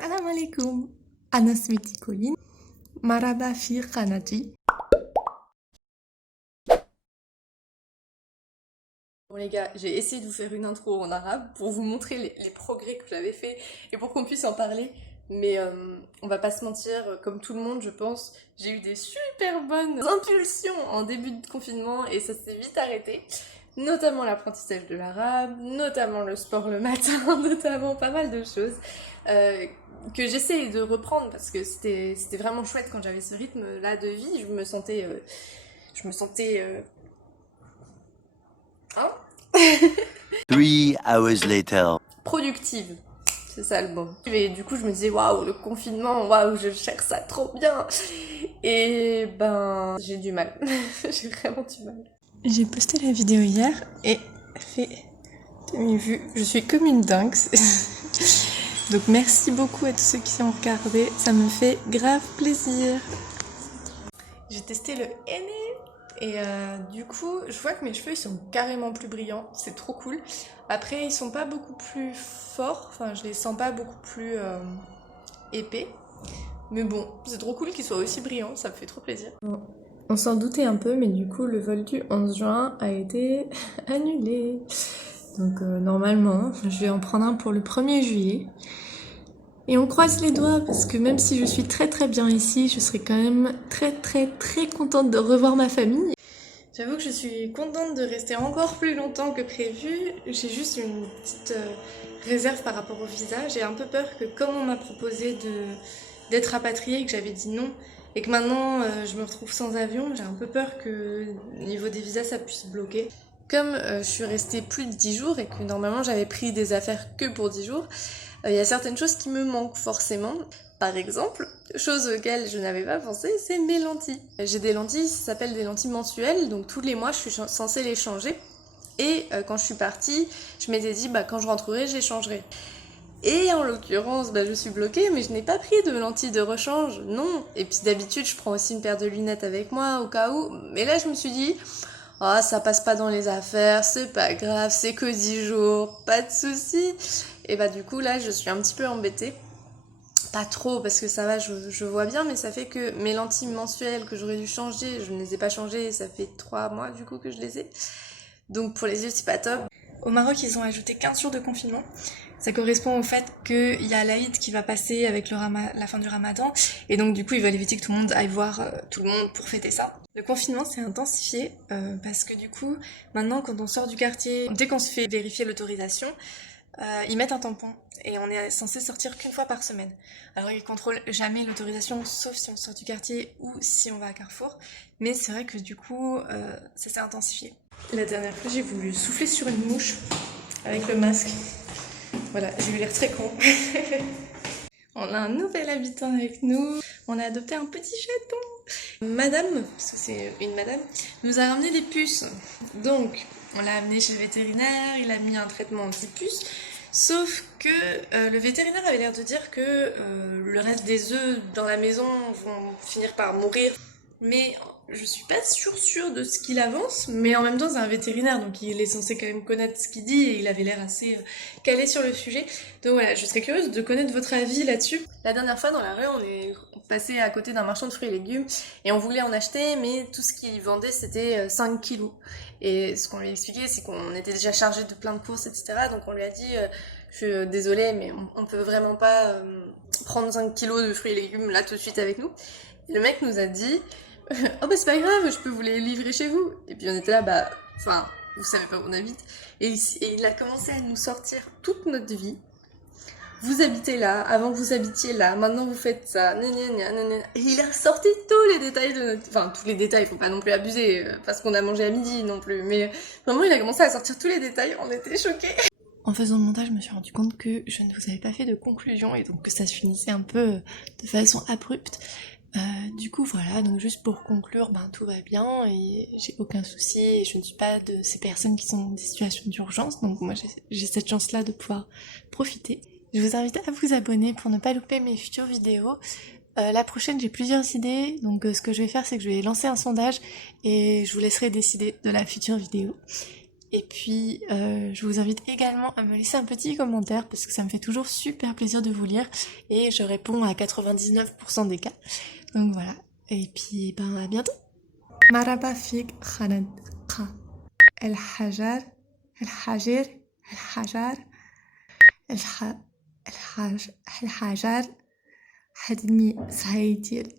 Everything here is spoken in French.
Salam alaikum. Ana اسمي Colline. مرحبا في قناتي. Bon les gars, j'ai essayé de vous faire une intro en arabe pour vous montrer les progrès que j'avais fait et pour qu'on puisse en parler. Mais on va pas se mentir, comme tout le monde je pense, j'ai eu des super bonnes impulsions en début de confinement et ça s'est vite arrêté. Notamment l'apprentissage de l'arabe, notamment le sport le matin, notamment pas mal de choses que j'essaie de reprendre parce que c'était vraiment chouette quand j'avais ce rythme là de vie. Hein 3 hours later. productive. C'est ça le mot. Et du coup, je me disais, waouh, le confinement, waouh, je cherche ça trop bien. Et ben, j'ai du mal. J'ai vraiment du mal. J'ai posté la vidéo hier et fait demi-vue. Je suis comme une dingue. Donc merci beaucoup à tous ceux qui ont regardé. Ça me fait grave plaisir. J'ai testé le henné. Et du coup, je vois que mes cheveux ils sont carrément plus brillants, c'est trop cool. Après, ils sont pas beaucoup plus forts, enfin je les sens pas beaucoup plus épais. Mais bon, c'est trop cool qu'ils soient aussi brillants, ça me fait trop plaisir. Bon, on s'en doutait un peu, mais du coup, le vol du 11 juin a été annulé. Donc normalement, je vais en prendre un pour le 1er juillet. Et on croise les doigts parce que même si je suis très très bien ici, je serai quand même très contente de revoir ma famille. J'avoue que je suis contente de rester encore plus longtemps que prévu. J'ai juste une petite réserve par rapport au visa. J'ai un peu peur que comme on m'a proposé d'être rapatriée et que j'avais dit non, et que maintenant je me retrouve sans avion, j'ai un peu peur que au niveau des visas ça puisse bloquer. Comme je suis restée plus de 10 jours et que normalement j'avais pris des affaires que pour 10 jours, il y a certaines choses qui me manquent forcément. Par exemple, chose auxquelles je n'avais pas pensé, c'est mes lentilles. J'ai des lentilles, ça s'appelle des lentilles mensuelles, donc tous les mois je suis censée les changer. Et quand je suis partie, je m'étais dit quand je rentrerai, je les changerai. Et en l'occurrence, je suis bloquée, mais je n'ai pas pris de lentilles de rechange, non. Et puis d'habitude, je prends aussi une paire de lunettes avec moi au cas où. Mais là, je me suis dit, ah, ça passe pas dans les affaires, c'est pas grave, c'est que 10 jours, pas de soucis. Et du coup, là, je suis un petit peu embêtée. Pas trop, parce que ça va, je vois bien, mais ça fait que mes lentilles mensuelles que j'aurais dû changer, je ne les ai pas changées, et ça fait 3 mois du coup que je les ai. Donc pour les yeux, c'est pas top. Au Maroc, ils ont ajouté 15 jours de confinement. Ça correspond au fait qu'il y a l'Aïd qui va passer avec la fin du Ramadan, et donc du coup, ils veulent éviter que tout le monde aille voir tout le monde pour fêter ça. Le confinement s'est intensifié, parce que du coup, maintenant, quand on sort du quartier, dès qu'on se fait vérifier l'autorisation, ils mettent un tampon et on est censé sortir qu'une fois par semaine. Alors ils contrôlent jamais l'autorisation sauf si on sort du quartier ou si on va à Carrefour. Mais c'est vrai que du coup ça s'est intensifié. La dernière fois j'ai voulu souffler sur une mouche avec le masque. Voilà, j'ai eu l'air très con. On a un nouvel habitant avec nous. On a adopté un petit chaton. Madame, parce que c'est une madame, nous a ramené des puces. Donc on l'a amené chez le vétérinaire, il a mis un traitement anti-puce. Sauf que le vétérinaire avait l'air de dire que le reste des œufs dans la maison vont finir par mourir. Mais je suis pas sûre de ce qu'il avance, mais en même temps c'est un vétérinaire, donc il est censé quand même connaître ce qu'il dit, et il avait l'air assez calé sur le sujet. Donc voilà, je serais curieuse de connaître votre avis là-dessus. La dernière fois dans la rue, on est passé à côté d'un marchand de fruits et légumes, et on voulait en acheter, mais tout ce qu'il vendait c'était 5 kilos. Et ce qu'on lui a expliqué, c'est qu'on était déjà chargé de plein de courses, etc. Donc on lui a dit, je suis désolée, mais on peut vraiment pas prendre 5 kilos de fruits et légumes là tout de suite avec nous. Et le mec nous a dit, oh c'est pas grave, je peux vous les livrer chez vous. Et puis on était là, enfin, vous savez pas où on habite. Et il a commencé à nous sortir toute notre vie. Vous habitez là, avant que vous habitiez là, maintenant vous faites ça, et il a sorti tous les détails de notre... Enfin, tous les détails, faut pas non plus abuser, parce qu'on a mangé à midi non plus, mais vraiment il a commencé à sortir tous les détails, on était choqués. En faisant le montage, je me suis rendu compte que je ne vous avais pas fait de conclusion, et donc que ça se finissait un peu de façon abrupte. Du coup voilà, donc juste pour conclure, tout va bien et j'ai aucun souci et je ne suis pas de ces personnes qui sont dans des situations d'urgence, donc moi j'ai cette chance là de pouvoir profiter. Je vous invite à vous abonner pour ne pas louper mes futures vidéos. La prochaine j'ai plusieurs idées, donc ce que je vais faire c'est que je vais lancer un sondage et je vous laisserai décider de la future vidéo. Et puis, je vous invite également à me laisser un petit commentaire parce que ça me fait toujours super plaisir de vous lire et je réponds à 99% des cas. Donc voilà. Et puis, ben, à bientôt. Marhaba fik Khaled. الحجر الحجر الحجر الحجر حجر حدمي صحيح ديالي